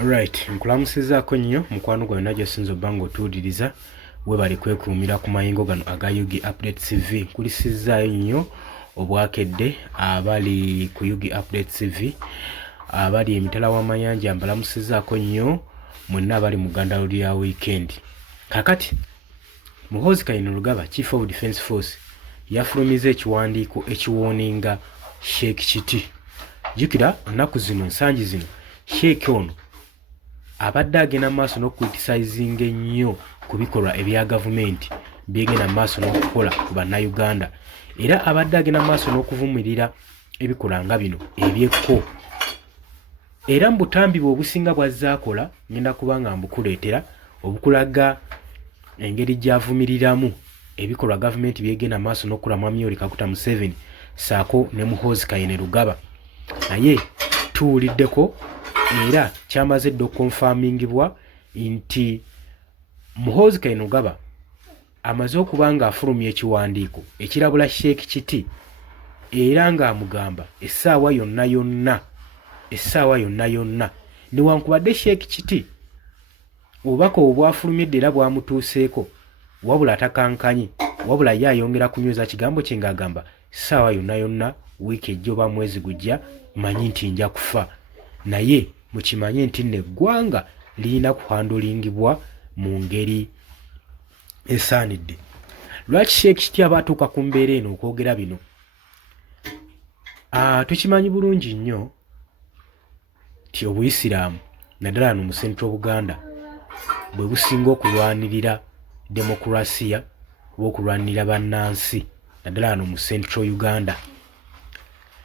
Alright, nkulamusizaako nnyo mukwano gwange najja sinzo bango otuwuliriza webali kwekuumira ku mayingo gano aga Yugi Update TV. Nkulisizaayo nnyo obwakedde abali ku Yugi Update TV, abali emitala w'amayanja mbalamusizaako nnyo mwenna abali mu ggandalo lya weekend. Kakati Muhoozi Kainerugaba, Chief of Defence Force, yafulumiza ekiwandiiko ekiwooninga Sheikh Kiti. Jjukira ennaku zino ensangi zino Sheikh ono abadde agenda maaso n'okukritisizinga ennyo ku bikolwa ebya gavumenti byegenda maaso n'okukola ku bannayuganda, era abadde agenda maaso n'okuvumirira ebikolwa nga bino ebyekko. Era mu butambi bwe obusinga bw'azzaakola ngenda kuba nga mbukuleetera obukulaga engeri gy'avumiriramu ebikolwa gavumenti byegenda maaso n'okukola Mwami Yoweri Kaguta Museveni saako ne Muhoozi Kainerugaba. Naye tuwuliddeko era kyamaze dde okonfamingibwa nti Muhoozi Kainerugaba amaze okuba nga afulumya ekiwandiiko ekirabula Sheikh Kiti, era ng'amugamba essaawa yonna yonna newankubadde Sheikh Kiti obubaka obwo bwafulumyedde era bwamutuuseeko, wabula atakankanye, wabula ye ayongera kunyweza kigambo kye ng'agamba essaawa yonna wiiki ejja oba mwezi gujja manyi nti nja kufa. Naye mukimanye nti neggwanga lirina kuhandulingibwa mu ngeri esaanidde. Lwaki Sheikh Kiti aba atuuka ku mbeera eno okwogera bino? Tukimanyi bulungi nnyo nti Obuyisiraamu naddala wano mu Central Buganda bwe businga okulwanirira demokulasiya oba okulwanirira bannansi naddala wano mu Central Uganda.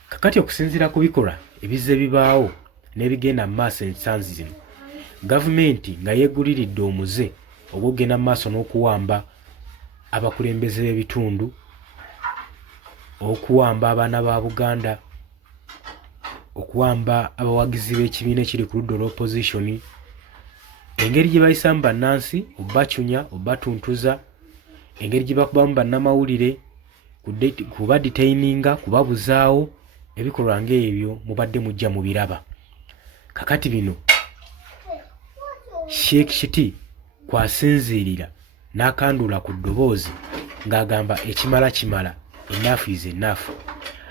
Kakati okusinziira ku bikolwa ebizze bibaawo n'ebigenda mu maaso ensangi zino, gavumenti nga yeeguliridde omuze ogw'okugenda mu maaso n'okuwamba abakulembeze b'ebitundu, okuwamba abaana ba Buganda, okuwamba abawagizi b'ekibiina ekiri ku ludda olw'opposition, engeri gye bayisamu bannansi obbacunya obbatuntuza, engeri gye bakubamu bannamawulire, kubadetaininga, kubabuzaawo, ebikolwa ng'ebyo mubadde mujja mu biraba. Kakati bino Sheikh Kiti kwasinziirira n'akandula ku ddoboozi ng'agamba ekimala kimala, enough is enough.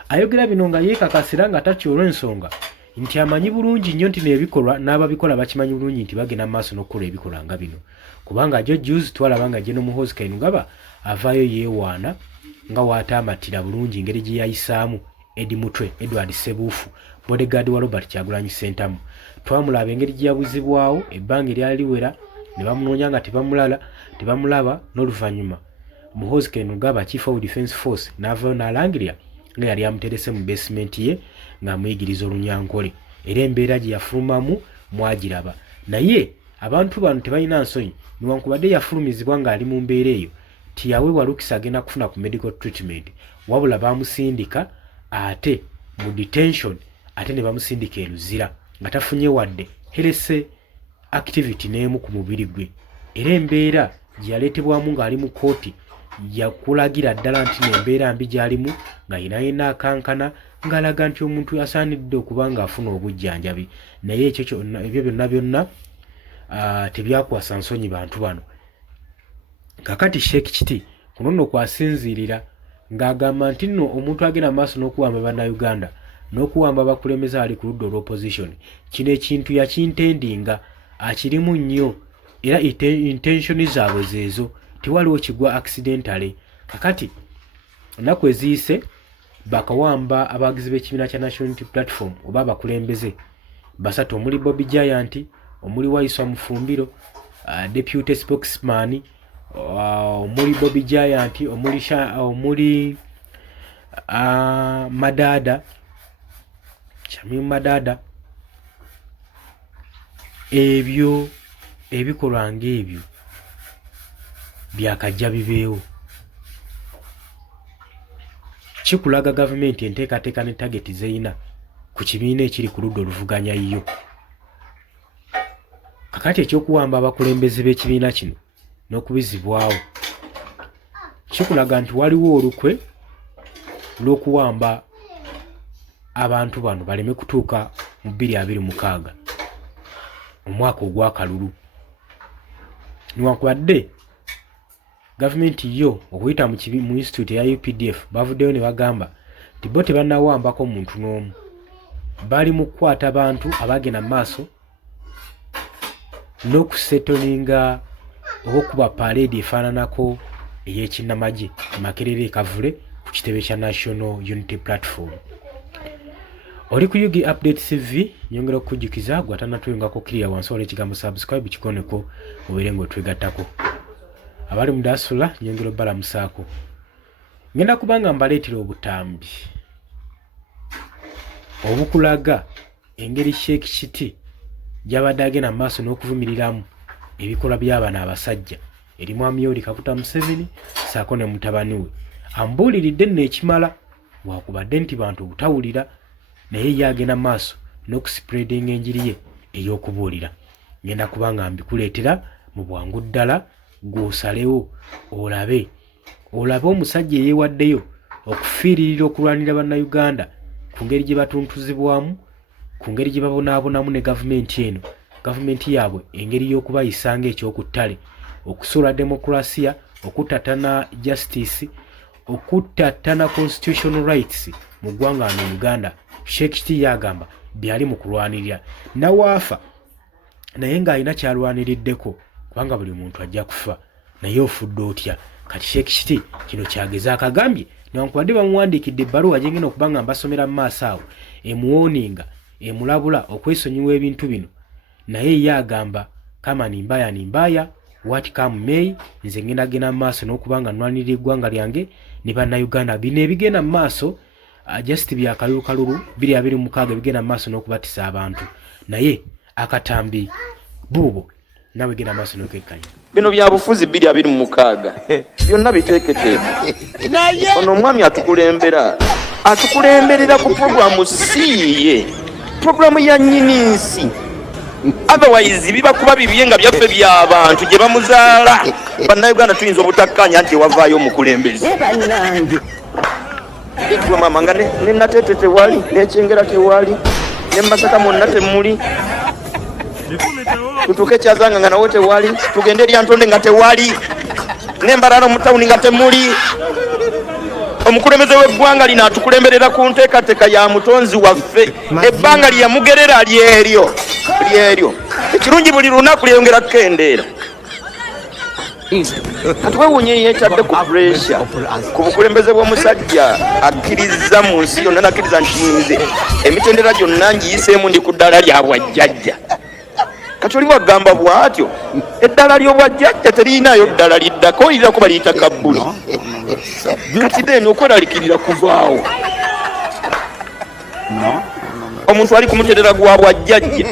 Ayogera bino nga yeekakasira nga tatya olw'ensonga nti amanyi bulungi nnyo nti n'ebikolwa n'ababikola bakimanyi bulungi nti bagenda mu maaso n'okukola ebikolwa nga bino, kubanga jo juzi twalaba nga General Muhoozi Kainerugaba avaayo yeewaana nga waataamatira bulungi engeri gye yayisaamu Edward Ssebuufu, bodyguard wa Robert Kyagulanyi Ssentamu. Twamulaba engeri gye yabuzibwawo ebbanga eryali liwera ne bamunoonya nga tebamulaba, n'oluvannyuma Muhoozi Kainerugaba, Chief of Defence Force, n'avaayo n'alangirira nga yali amuterese mu basement ye ng'amuyigiriza olunyankole, era embeera gye yafulumamu mwagiraba. Naye abantu bano tebalina nsonyi, newankubadde yafulumizibwa ng'ali mu mbeera eyo tiyaweebwa lukisa agenda kufuna ku medical treatment, wabula bamusindika ate mu detention, ate ne bamusindika eruzira nga tafunye wadde herese activity n'emu ku mubiri gwe. Era embeera gye yaleetebwamu ng'ali mu kooti yakulagira ddala nti n'embeera mbi gy'alimu nga yenna akankana ng'alaga nti omuntu asaanidde okuba ng'afuna obujjanjabi. Naye ebyo byonna tebyakwasa nsonyi bantu bano. Kakati Sheikh Kiti kuno nno kwasinziirira ng'agamba nti nno omuntu agenda maaso n'okuwamba bannayuganda n'okuwamba abakulembeze ali ku ludda olw'opposition, kino ekintu yakintendinga, akirimu nnyo, era intention zaabwe zeezo, tewaliwo kigwa accidentally. Kakati ennaku eziyise bakawamba abawagizi b'ekibiina kya National Unity Platform oba abakulembeze basatu, omuli Bobby Giant, omuli Waiswa Mufumbiro, deputy spokesman, omuli Bobby Giant, omuli Madada. Ebyo ebikolwa ng'ebyo byakajja bibeewo. Kikulaga gavumenti enteekateeka ne tageti zeyina ku kibiina ekiri ku ludda oluvuganya yo. Kakati ekyokuwamba abakulembeze b'ekibiina kino n'okubizibwawo kikulaga nti waliwo olukwe lw'okuwamba abantu bano baleme kutuuka mu 2026. omwaka ogwakalulu niwankubadde gavumenti yo okuyita mu institute ya UPDF bavuddeyo ne bagamba nti bo tebannawambako muntu n'omu, bali mu kukwata abantu abagenda mu maaso n'okusetoninga okuba parade efaananako ey'ekinnamagye Makerere Kavule ku kitebe kya National Unity Platform. Oli ku Yugi Update TV, nyongera okujjukiza gwe atannatuyungako kiriya wansi waliwo ekigambo subscribe kikoneko obeere ng'otwegattako. Abali mu diaspora nyongera obbalamusaako. Ngenda kubanga mbaleetera obutambi obukulaga engeri Sheikh Kiti gy'abadde agenda mu maaso n'okuvumiriramu ebikolwa by'abaana abasajja eri mwami Yoweri Kaguta Museveni ssaako ne mutabani we. Ambuuliridde nno ekimala wakubadde nti bantu obutawulira naye ye agenda mu maaso n'okuspreadinga enjiri ye ey'okubuulira. Ngenda kubanga mbikuleetera mu bwangu ddala gw'osalewo olabe omusajja eyeewaddeyo okufiiririra okulwanira bannayuganda ku ngeri gye batuntuzibwamu, ku ngeri gye babonaabonamu ne gavumenti eno, gavumenti yaabwe engeri y'okubayisanga ekyokuttale, okusuula demokrasiya, okutattana justice, okutattana constitutional rights mu ggwanga wano Uganda. Sheikh Kiti yagamba byali mu kulwanirira nawaafa naye ng'alina kyalwaniriddeko kubanga buli muntu ajja kufa naye ofudde otya. Kati Sheikh Kiti kino kyagezaako agambye newankubadde bamuwandiikidde ebbaluwa gyengenda okuba nga mbasomera mu maaso awo emuwoninga emulabula okwesonyiwa ebintu bino, naye ye agamba kama nimbaaya what come may, nze ngenda mu maaso n'okuba nga nnwanirira eggwanga lyange ne bannayuganda. Bino ebigenda mu maaso just byakalulukalulu 2026 bigenda mu maaso n'okubatisa abantu, naye akatambi buubo nawe genda maaso n'okekkanya. Bino bya bufuzi 2026 byonna biteeketeeke. Ono omwami atukulemberera ku programu siye, programu ya nnyiniinsi. Otherwise biba kuba bibye nga byaffe by'abantu gye bamuzaala. Bannayuganda tuyinza obutakkaanya nti wavaayo omukulembezi. Gwe mama nga ne Nateete tewali, n'Ekyengera tewali, ne Masaka mwonna temuli. Tutuuke Kyazanga nga nawo tewali, tugende Lyantonde nga tewali, n'Embarara mu tawuni nga temuli. Omukulembeze w'eggwanga lino atukulemberera ku nteekateeka ya mutonzi waffe. Ebbanga lyeyamugerera lyeryo. Ekirungi buli lunaku lyeyongera kukendeera. Katwewunye yeetadde ku pressure ku bukulembeze bw'omusajja akkiriza mu nsi yonna, nakkiriza nti nze emitendera gyonna ngiyiseemu ndi ku ddala lya bwajjajja. Kati oli wagamba bw'atyo eddala ly'obwajjajja teriyinaayo ddala liddako, olirako baliyita kabbuli. Kati deni okweralikirira kuvaawo. Omuntu ali ku mutendera gwa bwajjajja,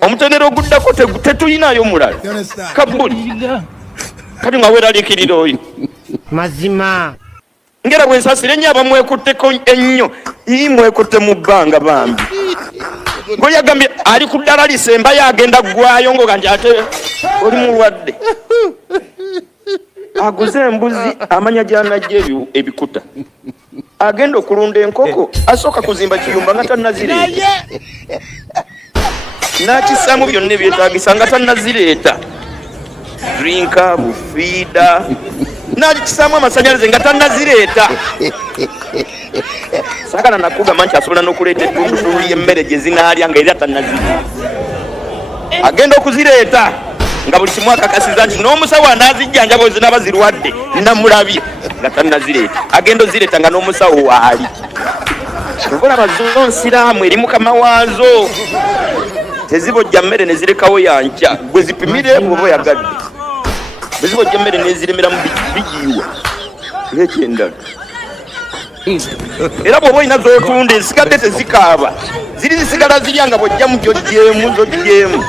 omutendera oguddako tetulinayo mulala kabbuli. Kati nga weeralikirira oyo mazima ngera bwe nsasire nnyo abamwekutteko ennyo mwekutte mu bbanga bambi. Ngo yagambye ali ku ddala lisemba yagenda ggwayo ngo kanje ate oli mulwadde. Aguze embuzi amanya gy'anajja ebikuta, agenda okulunda enkoko, asooka kuzimba kiyumba nga tannazireeta, n'akissaamu byonna ebyetaagisa nga tannazireeta, drinka, bufiida, n'akissaamu amasannyalaze nga tannazireeta. Saagala nakugamba nti asobola n'okuleeta ettundutundu y'emmere gye zinaalya nga era tannazireeta. Agenda okuzireeta nga buli kimu akakasiza nti n'omusawo anaazijjanjaba bwe zinaaba zirwadde namulabye nga tannazireeta. Agenda ozireeta nga n'omusawo waali. Olaba zo nsiraamu eri mukama waazo, tezibojja mmere ne zirekawo yankya, gwe zipimire bw'oba oyagadde. Bwe zibojja mmere ne ziremera mu bigiiwa ng'ekyendala. Era bw'oba olina z'otunda ensigadde tezikaaba, zisigala zirya nga bw'ojja mu gy'ojjeemu.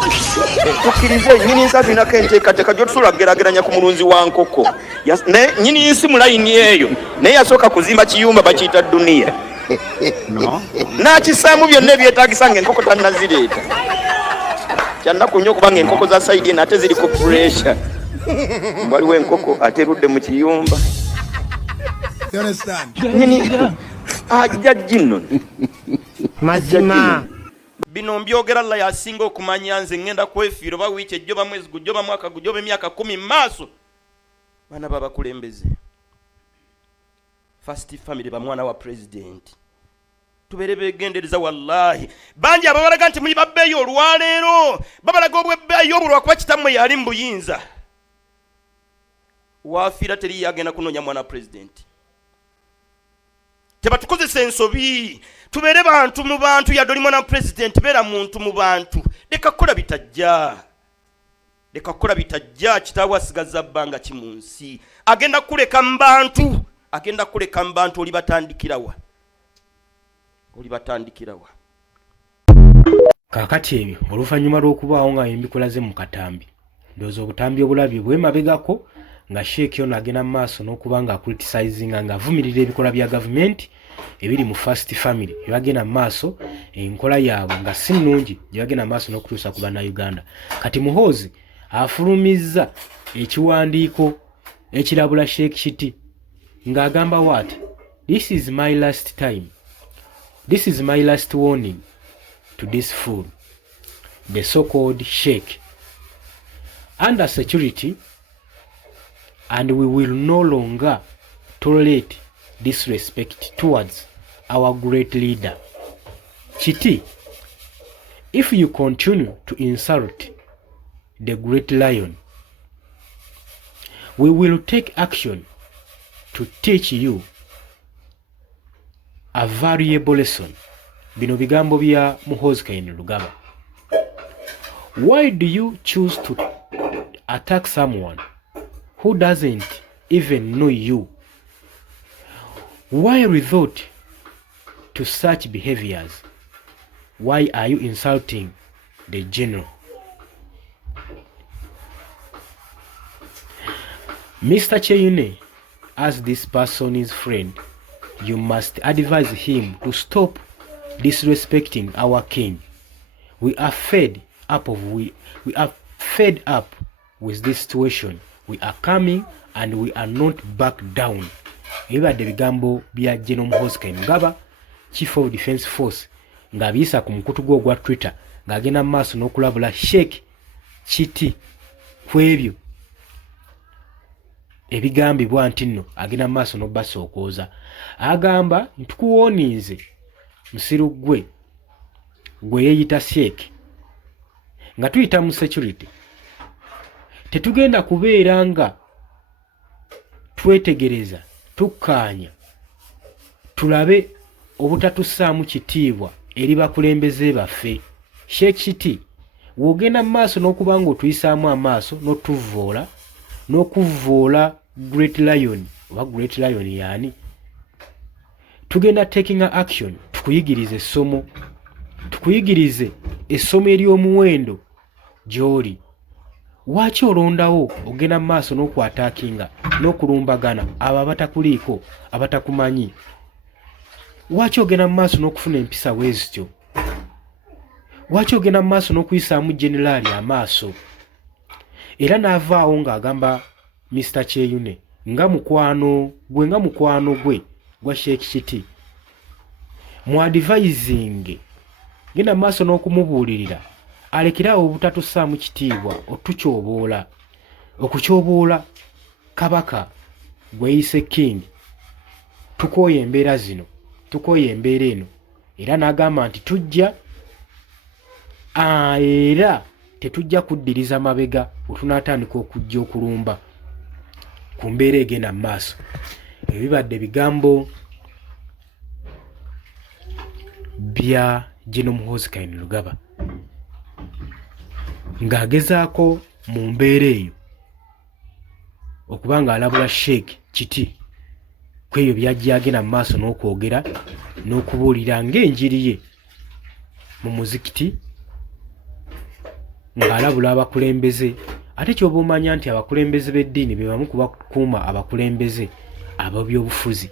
Tukkirize nnyini nsi tulinako enteekateeka gy'otusobola kugeraageranya ku mulunzi wa nkoko. Nnyini nsi mu layini eyo naye yasooka kuzimba kiyumba bakiyita Duniya. N'akissaamu byonna ebyetaagisa nga enkoko tannazireeta. Kyannaku nnyo kubanga enkoko za sayidi eno ate ziri ku puresha. Waliwo enkoko aterudde mu kiyumba. Nnyini ajja ginno mazima bino mbyogera Allah yasinga okumanya nze ngenda kwefiira ba wiiki ejjoba mwezi gujjoba mwaka gujjoba emyaka 10 maaso bana babakulembeze first family ba mwana wa president tubere begendereza wallahi banji ababalaga nti muli babbeeyo olwaleero babalaga obwebbeeyo obulwa kuba kitammwe yali mu buyinza wafiira teri yagenda kunoonya mwana president tebatukozesa ensobi tubere bantu mu bantu yadoli mwana president beera muntu mu bantu leka kola bitajja kitaawe asigaza bbanga kimunsi agenda kuleka mbantu olibatandikirawa kakati ebyo oluvannyuma lw'okubaawo nga embikolaze mu katambi ndowooza obutambi obulabye bwemabegako nga Sheikh ono agenda mu maaso n'okuba nga akulitisayizinga ng'avumirira ebikola bya gavumenti ebiri mu first family ebagenda mu maaso enkola yaabwe nga si nnungi gye bagenda mu maaso n'okutuusa ku bannayuganda kati Muhoozi afulumizza ekiwandiiko ekirabula Sheikh Kiti ng'agamba what this is my last time. This is my last warning to this fool, the so-called Sheikh. Under security, and we will no longer tolerate disrespect towards our great leader. Kiti, if you continue to insult the great lion, we will take action to teach you a valuable lesson. Bino bigambo bya Muhoozi Kainerugaba. Why do you choose to attack someone who doesn't even know you? Why resort to such behaviors? Why are you insulting the general? Mr. Cheyune, as this person's friend, you must advise him to stop disrespecting our king. We are fed up with this situation. We are coming and we are not back down. Ebibadde bigambo bya General Muhoozi Kainerugaba, Chief of Defence Force, nga biyisa ku mukutu gwe ogwa Twitter ng'agenda mu maaso n'okulabula Sheikh Kiti kwebyo ebigambibwa nti nno agenda mu maaso n'obasookooza. Agamba ntukuwoonize musiru gwe yeeyita Sheikh nga tuyita mu security tetugenda kubeera nga twetegereza tukkaanya tulabe obutatussaamu kitiibwa eri bakulembeze baffe. Sheikh Kiti w'ogenda mu maaso n'okuba nga otuyisaamu amaaso n'otuvvoola n'okuvvoola Great Lion oba Great Lion yaani, tugenda taking action tukuyigirize essomo ery'omuwendo gy'oli. Lwaki olondawo ogenda mu maaso n'okwataakinga n'okulumbagana abo abatakuliiko abatakumanyi? Lwaki ogenda mu maaso n'okufuna empisa bwezityo? Lwaki ogenda mu maaso n'okuyisaamu generaali amaaso? Era n'avaawo ng'agamba Mr. Cheyune nga mukwano gwe gwa Sheikh Kiti mu advising genda mu maaso n'okumubuulirira alekerawo obutatussaamu kitiibwa otukyoboola okukyoboola kabaka gweyise king. Tukooye embeera zino, tukooye embeera eno. Era n'agamba nti tujja era tetujja kuddiriza mabega otunaatandika okujja okulumba ku mbeera egenda mu maaso. Ebibadde bigambo bya General Muhoozi Kainerugaba ng'agezaako mu mbeera eyo okuba ng'alabula Sheikh Kiti ku ebyo byajja agenda mu maaso n'okwogera n'okubuulira ng'enjiri ye mu muzikiti ng'alabula abakulembeze. Ate ky'oba omanya nti abakulembeze b'eddiini be bamu kubakuuma abakulembeze ab'ebyobufuzi,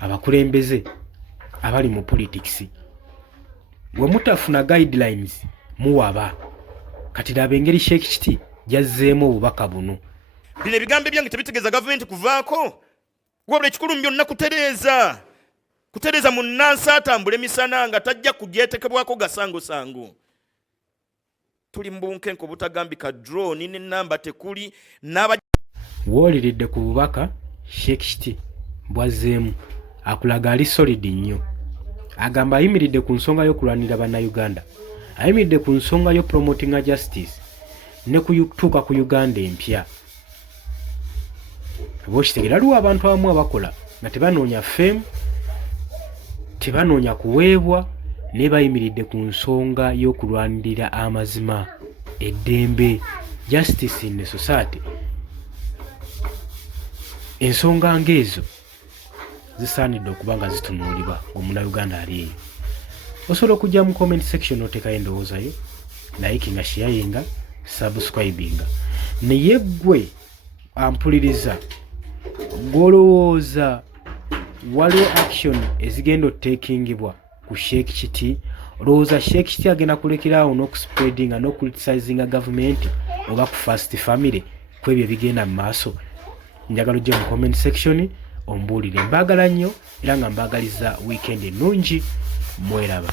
abakulembeze abali mu politics. Bwe mutafuna guidelines muwaba. Kati laba engeri Sheikh Kiti gyazzeemu obubaka buno. Bino ebigambo byange tebitegeeza gavumenti kuvaako, wabula ekikulu byonna kutereza munnansi atambule misana nga tajja kugyetekebwako gasangosango. Tuli mbunkenko butagambika drone n'ennamba tekuli n'aba wooliridde ku bubaka Sheikh Kiti bwazzeemu akulaga ali solid nnyo. Agamba ayimiridde ku nsonga y'okulwanira bannayuganda, ayimiridde ku nsonga yo promoting justice ne kutuuka ku Uganda empya. Bw'okitegera aliwo abantu abamu abakola nga tebanoonya fame, tebanoonya kuweebwa, ne bayimiridde ku nsonga y'okulwanirira amazima, eddembe, justice in the society. Ensonga ng'ezo zisaanidde okuba nga zitunuulibwa omunnayuganda ali eyo. Osobola okujja mu comment section oteekayo endowooza yo, likinga, sharinga, subscribinga. Naye ggwe ampuliriza, gw'olowooza waliwo action ezigenda oteekingibwa ku Sheikh Kiti, olowooza Sheikh Kiti agenda kulekerawo n'okuspreadinga n'okucriticizinga gavumenti oba ku first family ku ebyo ebigenda mu maaso? Njagala ojja mu comment section ombuulire. Mbaagala nnyo era nga mbaagaliza weekend ennungi. Mweraba.